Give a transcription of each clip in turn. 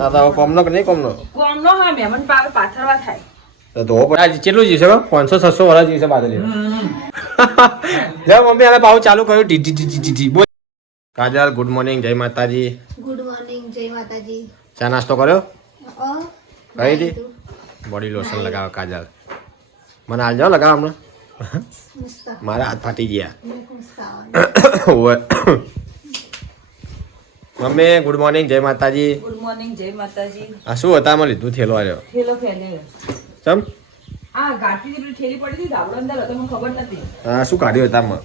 દાદા કોમનો કે નહીં કોમનો હા મહેમાન પાથરવા થાય તો કેટલું જીવશે 500-600 વાળા જીવશે બાદલી મમ્મી આને પાવ ચાલુ કર્યું ટી બોલ કાજલ ગુડ મોર્નિંગ જય માતાજી ગુડ મોર્નિંગ જય માતાજી ચા નાસ્તો કર્યો કરી દી બોડી લોશન લગાવો કાજલ મને હાલ જાઓ લગાવો હમણાં મારા હાથ ફાટી ગયા મમ્મી ગુડ મોર્નિંગ જય માતાજી ગુડ મોર્નિંગ જય માતાજી આ શું હતા આમાં લીધું થેલો આવ્યો થેલો ફેલ્યો ચમ આ ગાંઠી પેલી થેલી પડી હતી ધાબળો અંદર હતો મને ખબર નથી હા શું કાઢ્યું હતા આમાં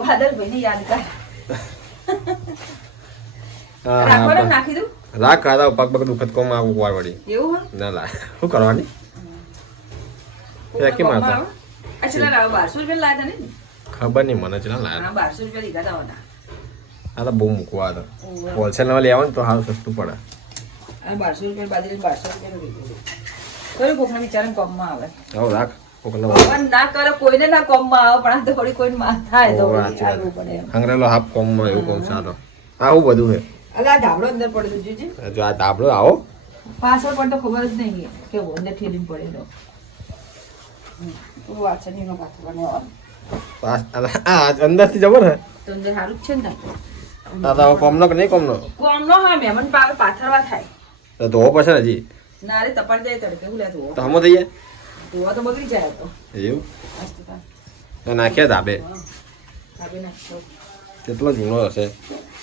બાદલભાઈને યાદ કર હા રાખવાનો નાખી દઉં રાખ ખાધા પગ પગ દુખત કોમ આવું વાર વળી એવું હે ના લા શું કરવાની કેમ આવતા અચ્છા લાવ 1200 રૂપિયા લાયા હતા ને ખબર નહીં મને ચલા લાયા હા 1200 રૂપિયા લીધા હતા ઓના આ તો બહુ મૂકવા હતા હોલસેલ લેવા ને તો સારું સસ્તું પડે આ 1200 રૂપિયા બાદલી 1200 રૂપિયા લીધું કોઈ કોકના વિચારણ કોમમાં આવે આવો રાખ કોકનો ભગવાન ના કરે કોઈને ના કોમમાં આવે પણ આ તો થોડી કોઈને માં થાય તો આગળ પડે એમ અંગ્રેલો હાફ કોમમાં એવું કોમ સારો આવું બધું છે અલા આ ધાબળો અંદર પડ્યો જોજે જો આ ધાબળો આવો પાછળ પણ તો ખબર જ નહીં કે અંદર ઠેલી પડેલો તો વાચનીનો પાથરવાનો અંદરથી જબર હે તો અંદર સારું જ છે ને દાદા કોમનો કે નહીં કોમનો કોમનો હા મહેમાન પાથરવા થાય તો ધોવો પડશે ને હજી ના રે તપાડ જાય તડકે હું લે તો હમો થઈ જાય ધોવા તો બગડી જાય તો એવું મસ્ત તા તો નાખ્યા ધાબે ખાબે નાખો કેટલો જૂનો હશે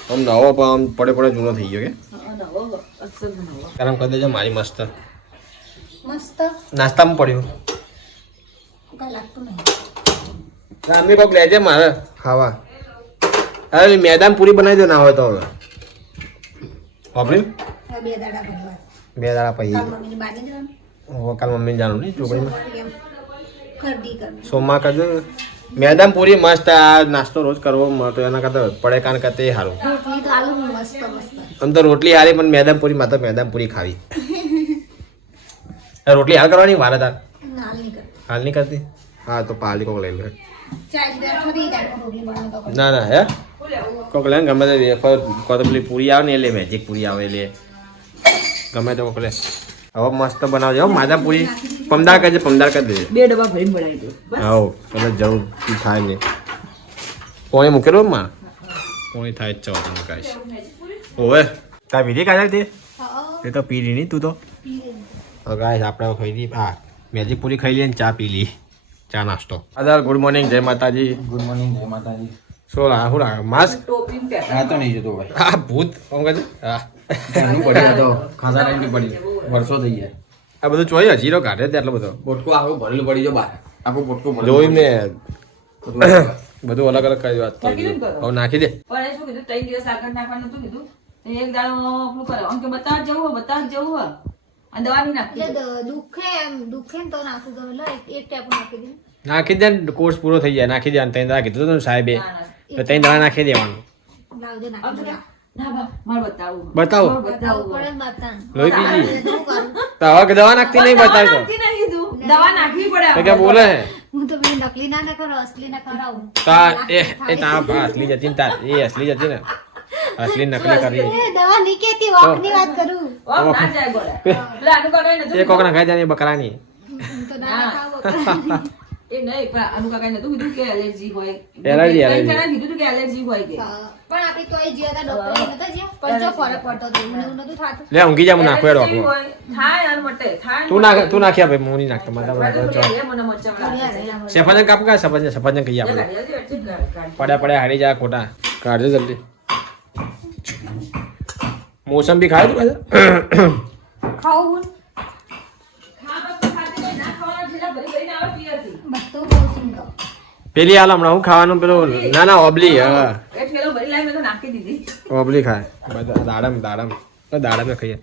આમ નવો પણ આમ પડે પડે જૂનો થઈ ગયો કે નવો અસલ નવો ગરમ કરી દેજો મારી મસ્ત મસ્ત નાસ્તામાં પડ્યું કઈ લાગતું નહીં રામી કોક લેજે મારે ખાવા અરે મેદાન પૂરી બનાવી દો ના હોય તો હવે વાપર્યું હવે બે દાડા ભરવા 2 દાડા પછી કાલ મમ્મીની બાની જવાનું કાલ મમ્મીને જાણું નહીં ચોકડીમાં એમ ખરીદી કરવી સોમવાર કરજો મેદાન પૂરી મસ્ત આ નાસ્તો રોજ કરવો મળતો એના કરતા પડે કાન કરતા એ સારું રોટલી તો આલુ મસ્ત મસ્ત આમ તો રોટલી હારી પણ મેદાન પૂરી માત્ર મેદાન પૂરી ખાવી રોટલી હાલ કરવાની મારે તાર નાલ નહીં કરતી હાલ નહીં કરતી હા તો પાલી કોક લઈ લે ચાલ ફરી જાય રોટલી બનાવતો ના ના હે કોક લે ગમે તે વેફર કોથમરી પૂરી આવે ને એ લે મેજિક પૂરી આવે એ લે ગમે તે કોક લે હવે મસ્ત બનાવજો હો માદા પૂરી પમદાર કરજે પમદાર કરી દેજે 2 ડબ્બા ભરીને બનાવી દો બસ આવો કદાચ જરૂર થાય નહીં પોણી મૂકેલો માં પોણી થાય જ ચવા તમે કાશ ઓવે કા પીધી કાજલ તે એ તો પી નહીં તું તો હવે ગાઈસ આપણે ખાઈ લી હા મેજિક પૂરી ખાઈ લઈએ ને ચા પી લી ચા નાસ્તો આદર ગુડ મોર્નિંગ જય માતાજી ગુડ મોર્નિંગ જય માતાજી શું લાગે માસ્ક ટોપી પહેરતા આ તો નહીં જતો ભાઈ હા ભૂત કોણ કહે છે હા ઘરનું પડ્યું હતો ખાસા ટાઈમથી પડ્યું વર્ષો થઈ ગયા આ બધું ચોઈ હજીરો કાઢે છે આટલો બધો પોટકો આખું ભરેલું પડી જો બહાર આખું પોટકો જોયું ને બધું અલગ અલગ કઈ વાત તો હવે નાખી દે પણ એ શું કીધું 3 દિવસ આગળ નાખવાનું નતું કીધું એક દાડો આપણું કરે આમ કે બતાવ જવું હોય આ દવા નહીં નાખી એટલે દુખે ને તો નાખું તો લે એક ટેપ નાખી દે નાખી દે કોર્સ પૂરો થઈ જાય નાખી દે ત્રણ દાડા કીધું હતું સાહેબે તો ત્રણ દાડા નાખી દેવાનું લાવજે આમ નાખી તો દે કે, ના બા મારે બતાવું બતાવો બતાવવું પડે ને બતાન લોહી પીજી શું કરું તો હવે દવા નાખતી નહીં બતાવી તો નાખી નહીં કીધું દવા નાખવી પડે તો કે બોલે હે હું તો પેલી નકલી ના કરો અસલી ના કરાવું તા એ તા અસલી જતી ને તાર એ અસલી જતી ને અસલી નકલી કરી એ દવા નહીં કેતી વાકની વાત કરું ઓ ના જાય બોલે એટલે આનું કાકાએ નતું એ કોક ના ખાઈ જાય બકરાની હું તો ના ખાવ એ નહીં પણ આનું કાકાએ નતું કીધું કે એલર્જી હોય એલર્જી. કઈ જણા કીધું હતું કે એલર્જી હોય કે પણ આપણે તો એ જ્યાં ડોક્ટર નતા જ્યાં પણ જો ફરક પડતો તો મને એવું નતું થાતું લે ઊંઘી જા હું નાખું એડો એલર્જી હોય થાય આન માટે થાય તું નાખ્યા ભાઈ હું નહીં નાખતો મારા મને મરચા લાગે સફરજન કાપ કા સફરજન ખાઈ આપણે પડ્યા હારી જાય ખોટા કાઢજો જલ્દી મોસંબી ખાય તું પાછા ખાવું બધું બહુ સુંદર પેલી હાલ હમણાં હું ખાવાનું પેલું ના ના ઓબલી હા એ ઠેલો ભરી લાવી મેં તો નાખી દીધી ઓબલી ખાય દાડમ દાડમ ખાઈએ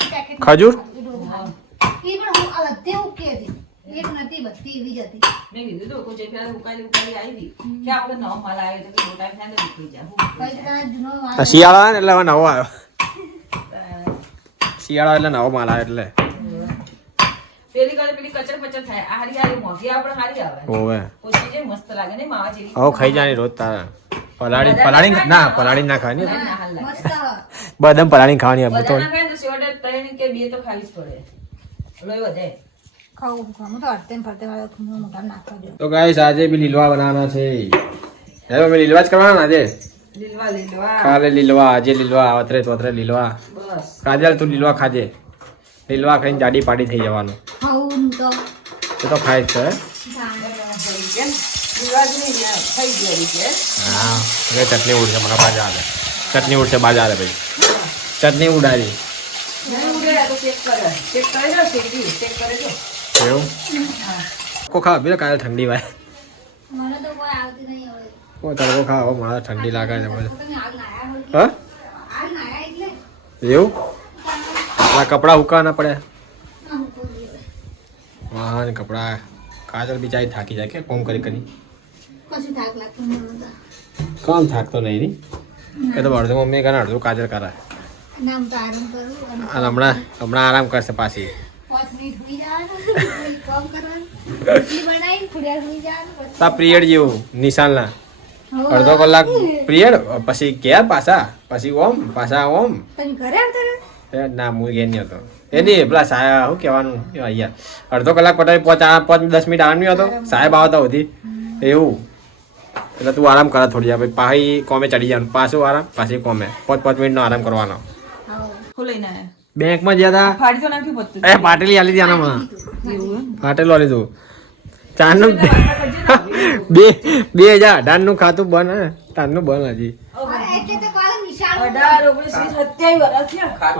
પેકેટ ખજૂર એ પણ હું આ બધે ઉકે હતી એક નથી બધી એવી જ હતી મેં કીધું તો કોઈ જગ્યાએ ઉકાળી આવી હતી કે આપણે નવો માલ આવ્યો તો કે ટાઈમ થાય તો નીકળી જાય કઈ રીતના જૂનો આ શિયાળા ને એટલે હવે નવો આવ્યો શિયાળા એટલે નવો માલ આવે એટલે પેલી કરે પેલી કચર પચર થાય આ હારી મોંઘી આપણે હારી આવે ઓવે કોઈ ચીજે મસ્ત લાગે ને માવા જેવી હવે ખાઈ જાય રોજ તારા પલાળી ના ખાવાની ના હાલ લાગે મસ્ત બદામ પલાળી ખાવાની અમે તો બધાના ખાય તો છેવટે ત્રણ કે બે તો ખાવી જ પડે લોહી વધે ખાવું ખાવું તો અડતે ને ફરતે વાળા ખૂણો મોટા નાખવા દો તો ગાઈસ આજે બી લીલવા બનાવવાના છે હવે અમે લીલવા જ કરવાના આજે લીલવા કાલે લીલવા આજે લીલવા આવતરે તોતરે લીલવા બસ કાજલ તું લીલવા ખાજે લીલવા ખાઈને જાડી પાડી થઈ જવાનું ખાવું તો એ તો ખાય જ છે કેમ લીલવાની થઈ ગઈ છે હા હવે ચટણી ઉડશે મને બાજા આવે ચટણી ઉડશે બાજા આવે ભાઈ ચટણી ઉડાડી નહીં ઉડે તો ચેક કરે જો ચેક કરે જો એવું ખા બીજો કાલે ઠંડી વાય મને તો કોઈ આવતી નહીં હવે કોઈ તડકો ખાવો મને ઠંડી લાગે છે મને તમે હાલ નાયા હોય હા હાલ નાયા એટલે એવું આ કપડાં હુકા ના પડે ના હું કોઈ વાહ ને કપડાં કાજલ બિચારી થાકી જાય કે કોમ કરી કરી કશું થાક લાગતો મને તો કામ થાકતો નહીં ની એ તો અડધું મમ્મી કરે અડધું કાજલ કરે નામ તો આરામ કરું અને અને હમણાં આરામ કરશે પાછી 5 મિનિટ સુઈ જવાનું કામ કરવાનું રોટલી બનાવીને થોડી સુઈ જવાનું તા પિરિયડ જેવું નિશાલના અડધો કલાક પિરિયડ પછી ક્યાં પાછા પછી ઓમ પાછા ઓમ તમે ઘરે આવતા રહો? એ ના હું ઘેર નહીં હતો એ નહીં પેલા સાહેબ શું કહેવાનું અહીંયા અડધો કલાક પટાવી 5-10 મિનિટ આરામ નહીં હતો સાહેબ આવતા હતી એવું એટલે તું આરામ કરે થોડી વાર પછી પાછી કોમે ચડી જવાનું પાછું આરામ પાછી કોમે 5 મિનિટનો આરામ કરવાનો હું લઈને આયા બેંકમાં ગયા હતા ફાડી તો નાખ્યું બધું એ પાટેલી આલી હતી આનામાં એવું પાટેલું આલી હતું ચારનું 2018 નું ખાતું બંધ હે તારનું બંધ હજી અરે એટલે તો કાલે નિશાળ 18, 19, 20, 27 વર્ષ થયા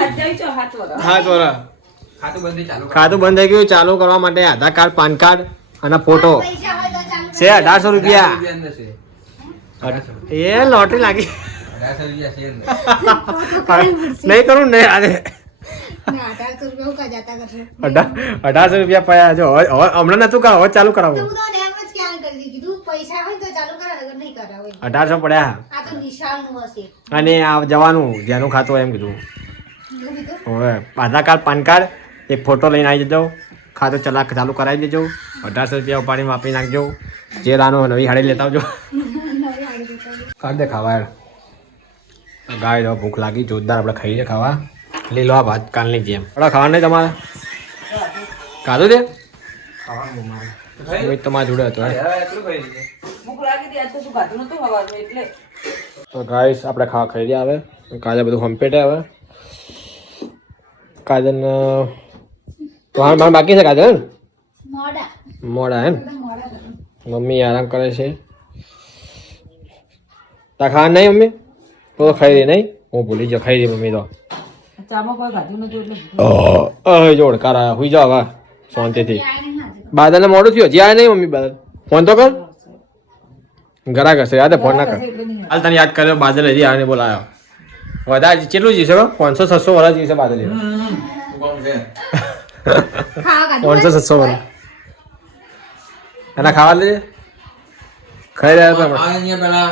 27 7 વર્ષ હા ચોરા ખાતું બંધ ચાલુ ખાતું બંધ થઈ ગયું ચાલુ કરવા માટે આધાર કાર્ડ પાન કાર્ડ અને ફોટો પૈસા હોય તો ચાલુ છે 1800 રૂપિયા અંદર છે એ લોટરી લાગી 1800 છે અંદર નહીં કરું નહીં આજે ને 1800 રૂપિયા કા જાતા કરશે 1800 રૂપિયા પયા જો હમણાં નતું કા હવે ચાલુ તો કરાવું હું તો એમ જ ક્યાં કરી દીધું પૈસા હોય તો ચાલુ કરા અગર નહીં કરાવે 1800 પડ્યા આ તો નિશાળનું હશે અને આ જવાનું જેનું ખાતું હોય એમ કીધું એટલે કીધું હવે આધાર કાર્ડ પાન કાર્ડ એક ફોટો લઈને આવી જજો ખાતું ચાલુ કરાવી દેજો 1800 રૂપિયા ઉપાડીને વાપરી નાખજો જે લાનો નવી હાડી લેતા આવજો નવી હાડી દેતા કાઢ દે ખાવા યાર ગાય તો ભૂખ લાગી જોરદાર આપણે ખાઈએ ખાવા લીલો આ ભાત કાલની જેમ આપણા ખાવા નહીં તમારે ખાધું તે રોહિત તમારા જોડે હતો ભૂખ લાગી હતી આજ તો શું ખાધું નતું હવાનું એટલે તો ગાઈસ આપણે ખાવા ખાઈ રહ્યા હવે કાજલ બધું કમ્પ્લીટ હવે કાજલ મારે બાકી છે કાજલ મોડા મોડા હે ને મોડા મમ્મી આરામ કરે છે તા ખાવા નહીં મમ્મી તો ખાઈ રહી નહીં હું ભૂલી જાઉં ખાઈ રહી મમ્મી તો ચામાં કોઈ ખાધું નતું એટલે જોડ કારા હુઈ જાવ હવે શાંતિથી આય નહીં હાજર બાદલને મોડું થયું હજી આ નહીં મમ્મી બાદલ ફોન તો કર ઘરા કરશે યાદ ફોન ના કર હાલ તને યાદ કર્યો બાદલ હજી આને બોલાયો વધારે કેટલું જીવશે 500-600 વર્ષ જીવશે બાદલ કોણ છે ખાવા કાઢું 500-600 વર્ષ એના ખાવા લેજે ખાઈ રહ્યા હતા આ અહીંયા પેલા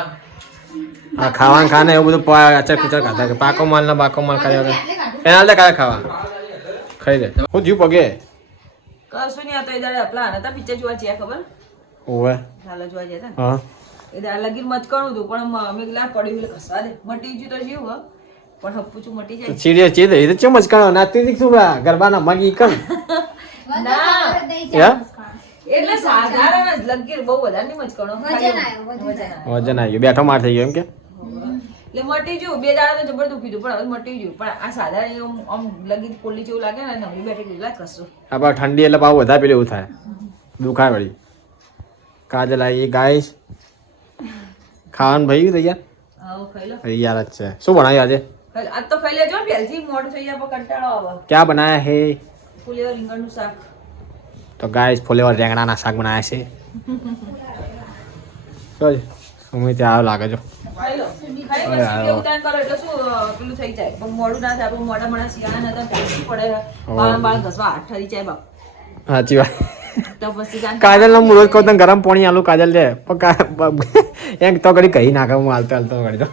હા ખાવાનું ખાને એવું બધું અચર કુચર ખાતા કે પાકો માલ કર્યા હતા એટલે કાઢું એના હાલ ખાવા ખાવા ખાઈ લે હું જીવ પગે કશું નહીં હતો એ દાડે આપલા હતા પિક્ચર જોવા ગયા ખબર ઓવે હાલ જોવા ગયા હતા હા એ દાડે લગીન મત કરું હતું પણ અમે ગલા પડ્યું એટલે ખસવા દે મટી ગયું તો જીવ પણ હપ્પુચું મટી જાય ચીડિયા ચીડ એ તો ચમ જ કાણો નાતી દીક શું ગરબાના મગી કમ ના યા એટલે સાધારણ જ લગીર બહુ વધારે નહીં મચકણો વજન આવ્યો વજન આવ્યો વજન આવી ગયું બેઠો માર થઈ ગયો એમ કે એટલે મટી ગયું બે દાડા તો જબર દુખી હતું પણ હવે મટી ગયું પણ આ સાધારણ એવું આમ લગીર પોલી જેવું લાગે ને નવી બેઠી ગયું લાગ કશું આપણે ઠંડી એટલે પાછું વધારે પેલું એવું થાય દુખાય વળી કાજલ આવી ગાઈસ ખાવાનું ભાઈ ગયું તૈયાર આવો ખાઈ લો તૈયાર જ છે શું બનાવ્યું આજે આજ તો ખાઈ લેજો પહેલથી મોડું થઈ જાય પણ કંટાળો આવે ક્યાં બનાયા હે ફુલેવર રીંગણનું શાક તો ગાઈસ ફુલેવર રેંગણાના શાક બનાવ્યા છે તો સુમી ત્યાં આવ લાગે જો ખાઈ લો ખાઈ લો સીધે ઉતાર કરો એટલે શું પેલું થઈ જાય પણ મોડું ના થાય આપણું મોડા મોડા શિયાળા નતા પહેલથી પડે બાળ ઘસવા હાથ ઠરી જાય બાપ સાચી વાત તો પછી કાજલ નો રોજ કહું તને ગરમ પાણી આલું કાજલ લે એમ તો ઘડી કહી નાખે હું હાલતો હાલતો ઘડી તો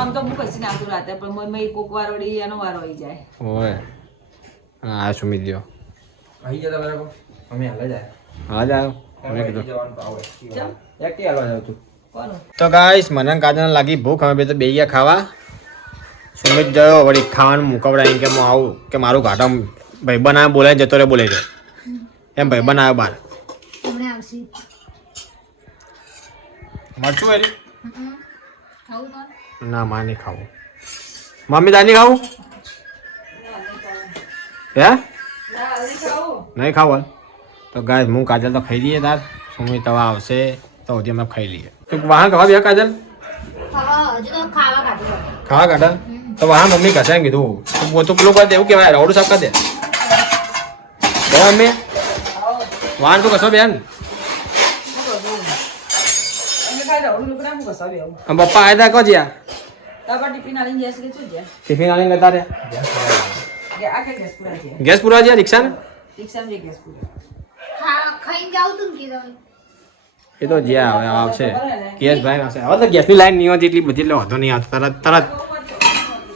આમ તો હું કશી નાખું રાતે પણ મેં કોક વાર વળી એનો વારો આવી જાય ઓય હા સુમી દ્યો અહીં જતા બરાબર અમે હાલ જાય હા જ આવ્યો મેં કીધું જવાનું તો આવે ચમ એક કે હાલવા જાવ તું કોનું તો ગાઈસ મને કાજલ લાગી ભૂખ અમે બે તો બે ગયા ખાવા સુમિત જયો વળી ખાવાનું મુકવડાવી કે હું આવું કે મારું ઘાટા ભાઈ બનાવે બોલાય જતો રે બોલે છે એમ ભાઈ બનાવે બાર હમણાં આવશે મરચું એરી ખાવું તો ના મારે નહીં ખાવું મમ્મી તાર નહીં ખાવું હે નહીં ખાવું તો ગાય હું કાજલ તો ખાઈ લઈએ તાર સુમિત તવા આવશે તો સુધી અમે ખાઈ લઈએ તો વાહન ખાવા બે કાજલ હજુ તો ખાવા કાઢી ખાવા કાઢા તો વાહ મમ્મી કશે એમ કીધું તું પેલું કરી દે એવું કહેવાય રવડું સાફ કરી દે મમ્મી વાહન તું કશો બેન પપ્પા આયા કો જ્યાં ટિફિન આલીને જતા રહ્યા ગેસ પૂરવા જ્યાં રિક્ષા ને ખાઈને જાવ તું કીધું એ તો જ્યાં હવે આવશે ગેસ ભાઈ આવશે હવે તો ગેસની લાઈન નહીં હોતી એટલી બધી એટલે વાંધો નહીં આવતો તરત તરત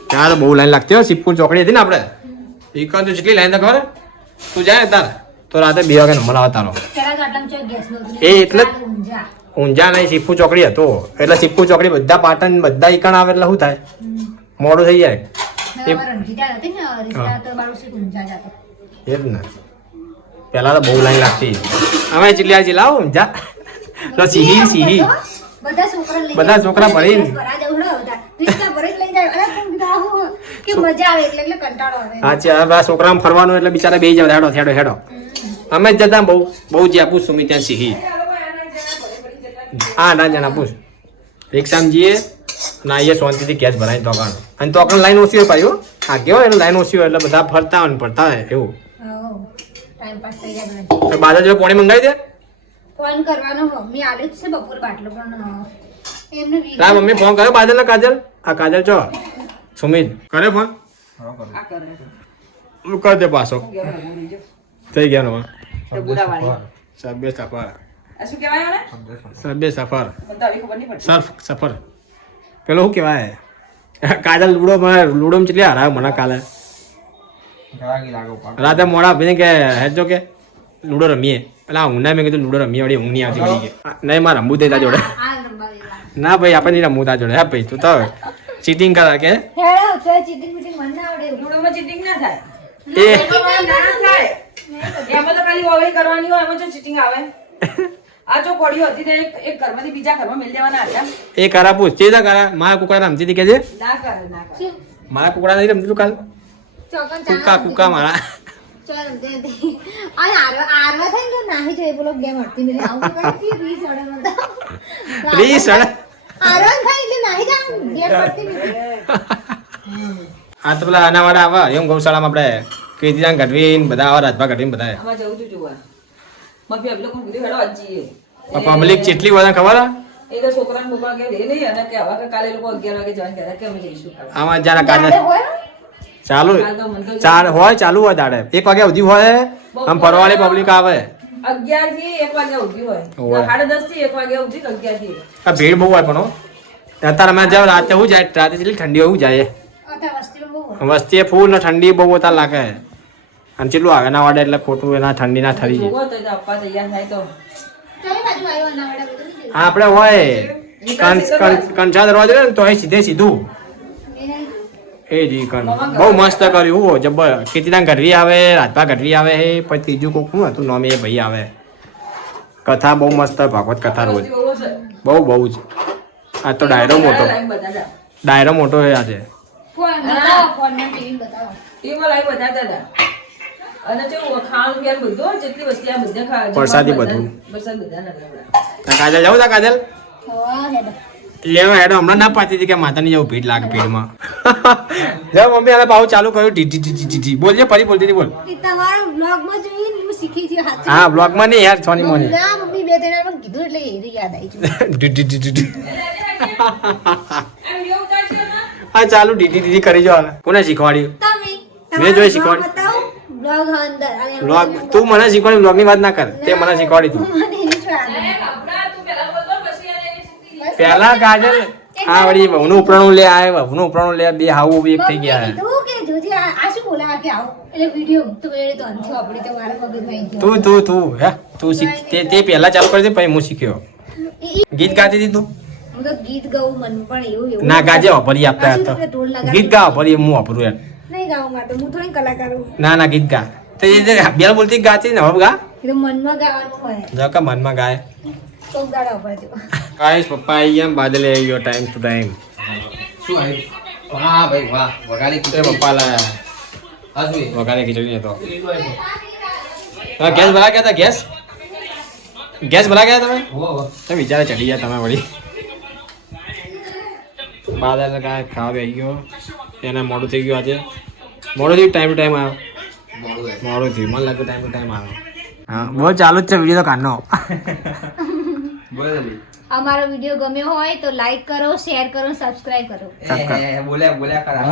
ત્યાં તો બહુ લાઈન લાગતી હોય સિદ્ધપુર ચોકડી હતી ને આપણે એ કહો તો જેટલી લાઈન તો ખબર તું જાય ને તાર તો રાતે 2 વાગે નંબર આવે તારો એ એટલે ઊંઝા નહીં સિદ્ધપુર ચોકડી હતો એટલે સિદ્ધપુર ચોકડી બધા પાટણ બધા ઈકણ આવે એટલે શું થાય મોડું થઈ જાય એ જ ને પેલા તો બહુ લાઈન લાગતી અમે ચીલિયા ચીલાવ ઊંઝા તો સીહી બધા છોકરા ભરીને સાચી હવે છોકરામાં ફરવાનું એટલે બિચારા બે જાવ હેડો હેડો હેડો અમે જ જતા બહુ જ્યાં પૂછ સુમિત ત્યાં સીહી હા ના જણા પૂછ રિક્ષામાં જઈએ ના એ શાંતિથી ગેસ ભરાય તોકાણ અને તોકાણ લાઈન ઓછી હોય પાછું આ કેવો એટલે લાઈન ઓછી હોય એટલે બધા ફરતા હોય ને ફરતા હોય એવું બાજુ જો પોણી મંગાવી દે ફોન કરવાનો મમ્મી આલે છે બપોર બાટલો પણ એમને રા મમ્મી ફોન કર્યો બાદલ કાજલ આ કાજલ છો સુમિત કરે ફોન કર દે પાછો થઈ ગયા નો સબે સફર સબે સફર સર્ફ સફર પેલો શું કહેવાય કાજલ લૂડો ચીલી હરાયો મને કાલે રાતે મોડા ભાઈ કે હેજો કે લૂડો રમીએ એટલે ઊંડા મેં કીધું લૂડો રમીએ વળી ઊંઘ નહીં આવતી વળી કે નહીં મારે રમવું દે તા જોડે ના ભાઈ આપણે નહીં રમવું તા જોડે હા ભાઈ તું તો ચીટિંગ કરે કે ચીટિંગ મીટિંગ મને ના આવડે લૂડોમાં ચીટિંગ ના થાય એ એમાં તો ખાલી ઓવર કરવાની હોય એમાં જો ચીટિંગ આવે આ જો કોડીઓ હતી ને એક ઘરમાંથી બીજા ઘરમાં મેલ દેવાના હતા એ કરા પૂછ ચેતા કરા મારા કુકડા રમતી હતી કે છે ના કરે મારા કુકડા નહીં રમતી તું કાલ કુકા કુકા મારા ચાલ દે દે આ આરવા થાય ને નાહી જાય બોલો ગેમ હટતી મિલે આવું કરી રીસ ઓડે મને પ્લીઝ સડ આરવા થાય એટલે નાહી જાવ ગેમ હટતી મિલે આ તો પેલા આનાવાળા આવા એમ ગૌશાળામાં આપણે કીધીદાન ગઢવી બધા આવા રાજભા ગઢવી બધા આમાં જવું તું જોવા મફી આપણે કોણ કીધું હેડો અજીએ પબ્લિક કેટલી બધા ખબર એ તો છોકરાને બોકરા કે રે નહીં અને કે હવે કે કાલે લોકો 11 વાગે જવાનું કહેતા કે અમે જઈશું આમાં જાના કાજલ ચાલુ હોય ચાલુ હોય દાડે 1 વાગ્યા સુધી હોય આમ ફરવાળી પબ્લિક આવે 11 થી 1 વાગ્યા સુધી હોય 10:30 થી 1 વાગ્યા સુધી 11 થી આ ભીડ બહુ હોય પણ અત્યારે અમે જાવ રાતે હું જાય રાતે જેટલી ઠંડી હોય જાય વસ્તી ફૂલ ને ઠંડી બહુ હોતા લાગે અને ચેટલું આવે ના વાડે એટલે ખોટું એના ઠંડી ના ઠરી જાય તો આપવા તૈયાર થાય તો ચાલો બાજુ આવ્યો ના વડા બધું આપણે હોય કંચા દરવાજે ને તો એ સીધું એ જી કન બહુ મસ્ત કર્યું હો જબર કીર્તિદાન ગઢવી આવે રાજભા ગઢવી આવે હે પછી ત્રીજું કોક શું હતું નામ એ ભાઈ આવે કથા બહુ મસ્ત ભાગવત કથા રોજ બહુ જ આ તો ડાયરો મોટો હે આજે ફોન બતાવો ફોન માં ટીવી બતાવો એમાં લાઈવ બતાવતા હતા અને જો ખાવાનું પીવાનું બધું જેટલી વસ્તી આ બધા ખા પ્રસાદી બધું પ્રસાદ બધા ના કાજલ જાવ તા કાજલ હા હેડો લેવા હેડો હમણાં ના પાતી હતી કે માતાની જવું ભીડ લાગે ભીડમાં જાવ મમ્મી હવે પાછું ચાલુ કર્યું ઢી બોલજે ફરી બોલતી હતી બોલ તમારા બ્લોગ માં જોઈને હું શીખી છું હાથ હા બ્લોગમાં નહીં યાર સોની મોની ના મમ્મી બે ત્રણ વાર કીધું એટલે એ યાદ આવી ગયું હા ચાલુ ડીડી કરી જો કોને શીખવાડ્યું તમે મેં જોઈ શીખવાડી બતાવો બ્લોગ અંદર અને બ્લોગ તું મને શીખવાડી બ્લોગ ની વાત ના કર તે મને શીખવાડી તું મને એની છોડ પહેલા કાજલ આ વળી વહુનું ઉપરણું લે આવે વહુનું ઉપરણું લે બે હાવું એક થઈ ગયા હે તું કે જોજે આ શું બોલા કે આવો એટલે વિડિયો તો એ તો અંથી આપડી તો મારા મગજમાં આવી ગયો તું હે તું શીખ તે પહેલા ચાલુ કરી દે પછી હું શીખ્યો ગીત ગાતી હતી તું હું તો ગીત ગાઉં મન પણ એવું ના ગાજે વાપરી આપતા પાછું તો આપણે ઢોલ લગાડી ગીત ગા વાપરી હું વાપરું યાર નહીં ગાવું માટે હું થોડી કલાકાર હું ના ના ગીત ગા તો એ જે બેલ બોલતી ગાતી ને હવે ગા એ તો મનમાં ગાવાનું હોય જો કે મનમાં ગાય તો ગાડા ઉપર જો ગાઈસ પપ્પા આવી ગયા બાદલે આવી ગયો ટાઈમ ટુ ટાઈમ શું આવ્યું વાહ ભાઈ વાહ વગાડી તે પપ્પા લાયા હા શું વઘારે ખીચડી હતો ગેસ ભરા ગયા હતા ગેસ ભરા ગયા તમે તમે વિચારે ચડી ગયા તમે વળી બાદલ કાંઈ ખાવા બેસી ગયો એને મોડું થઈ ગયું આજે મોડું થયું ટાઈમ ટુ ટાઈમ આવ્યો મોડું થયું મને લાગ્યું ટાઈમ ટુ ટાઈમ આવ્યો હા બહુ ચાલુ જ છે વિડીયો તો કાઢનો અમારો વિડીયો ગમ્યો હોય તો લાઈક કરો શેર કરો સબસ્ક્રાઇબ કરો બોલ્યા કરા